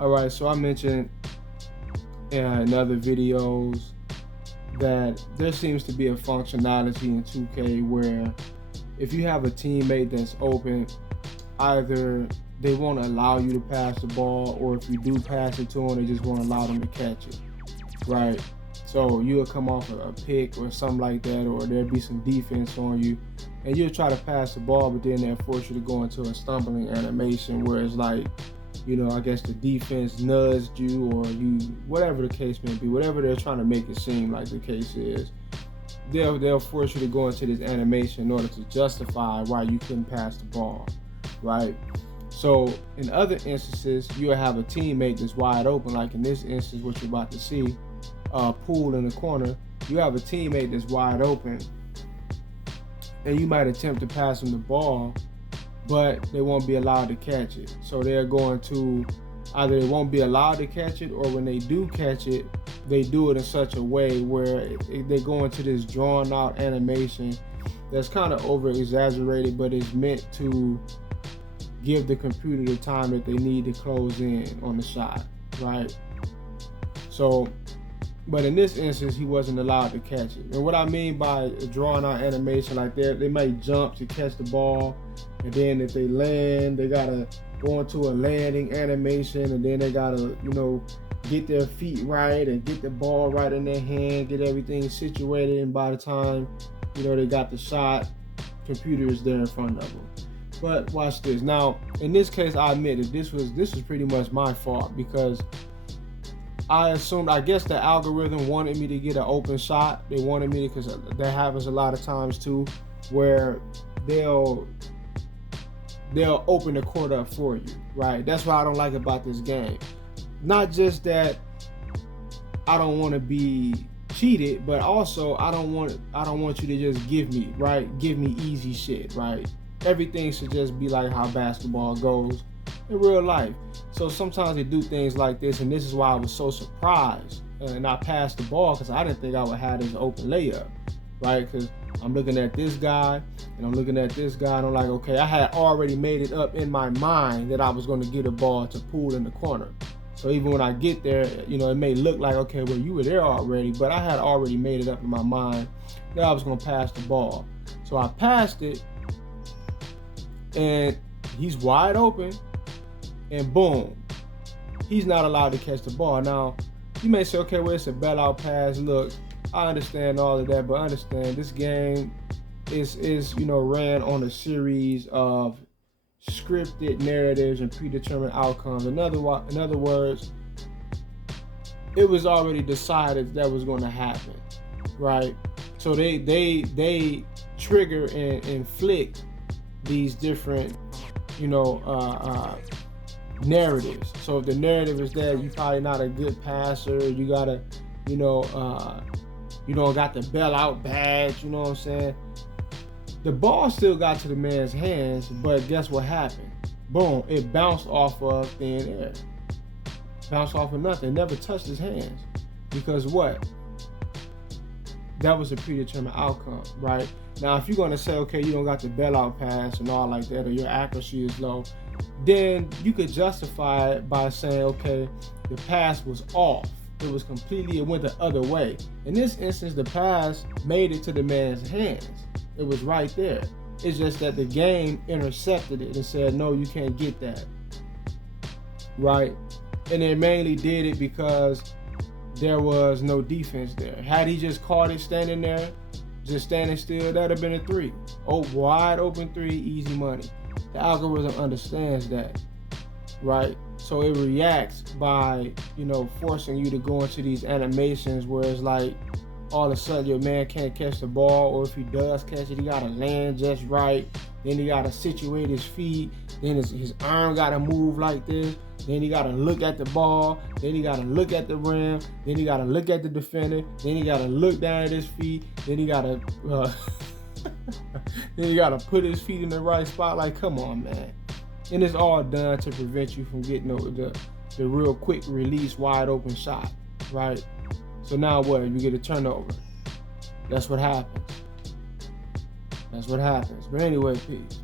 All right, so I mentioned in other videos that there seems to be a functionality in 2K where if you have a teammate that's open, either they won't allow you to pass the ball, or if you do pass it to them, they just won't allow them to catch it, right? So you'll come off a pick or something like that, or there'll be some defense on you, and you'll try to pass the ball, but then they'll force you to go into a stumbling animation where it's like, I guess the defense nudged you, or you, whatever the case may be, whatever they're trying to make it seem like the case is, they'll force you to go into this animation in order to justify why you couldn't pass the ball, right? So in other instances, you'll have a teammate that's wide open, like in this instance, what you're about to see, Poole in the corner. You have a teammate that's wide open, and you might attempt to pass them the ball, but they won't be allowed to catch it. So they're going to, either they won't be allowed to catch it, or when they do catch it, they do it in such a way where they go into this drawn out animation that's kind of over exaggerated, but it's meant to give the computer the time that they need to close in on the shot, right? So, but in this instance, he wasn't allowed to catch it. And what I mean by a drawn out animation, like they might jump to catch the ball, and then if they land, they gotta go into a landing animation, and then they gotta, get their feet right and get the ball right in their hand, get everything situated, and by the time, they got the shot, computer is there in front of them. But watch this. Now, in this case, I admit that this was pretty much my fault, because I guess the algorithm wanted me to get an open shot. They wanted me, because that happens a lot of times too, where they'll open the court up for you, right? That's what I don't like about this game. Not just that I don't want to be cheated, but also I don't want you to just give me easy shit, right? Everything should just be like how basketball goes in real life. So sometimes they do things like this, and this is why I was so surprised. And I passed the ball because I didn't think I would have this open layup, right? Because I'm looking at this guy, and I'm looking at this guy, and I'm like, okay, I had already made it up in my mind that I was going to get a ball to Poole in the corner. So even when I get there, it may look like, okay, well, you were there already, but I had already made it up in my mind that I was going to pass the ball. So I passed it, and he's wide open, and boom, he's not allowed to catch the ball. Now, you may say, okay, well, it's a bailout pass. Look, I understand all of that, but understand this game is ran on a series of scripted narratives and predetermined outcomes. In other words, it was already decided that was going to happen, right? So they trigger and inflict these different, narratives. So if the narrative is that you're probably not a good passer, you gotta, you don't got the bailout badge, you know what I'm saying? The ball still got to the man's hands, but guess what happened? Boom, it bounced off of thin air. Bounced off of nothing, never touched his hands. Because what? That was a predetermined outcome, right? Now, if you're going to say, okay, you don't got the bailout pass and all like that, or your accuracy is low, then you could justify it by saying, okay, the pass was off. It went the other way. In this instance, the pass made it to the man's hands. It was right there. It's just that the game intercepted it and said, no, you can't get that, right? And they mainly did it because there was no defense there. Had he just caught it standing there, just standing still, that'd have been a three. Oh, wide open three, easy money. The algorithm understands that, right? So it reacts by, forcing you to go into these animations where it's like all of a sudden your man can't catch the ball, or if he does catch it, he gotta land just right. Then he gotta situate his feet. Then his arm gotta move like this. Then he gotta look at the ball. Then he gotta look at the rim. Then he gotta look at the defender. Then he gotta look down at his feet. Then he gotta put his feet in the right spot. Like, come on, man. And it's all done to prevent you from getting the real quick release, wide open shot, right? So now what? You get a turnover. That's what happens. But anyway, peace.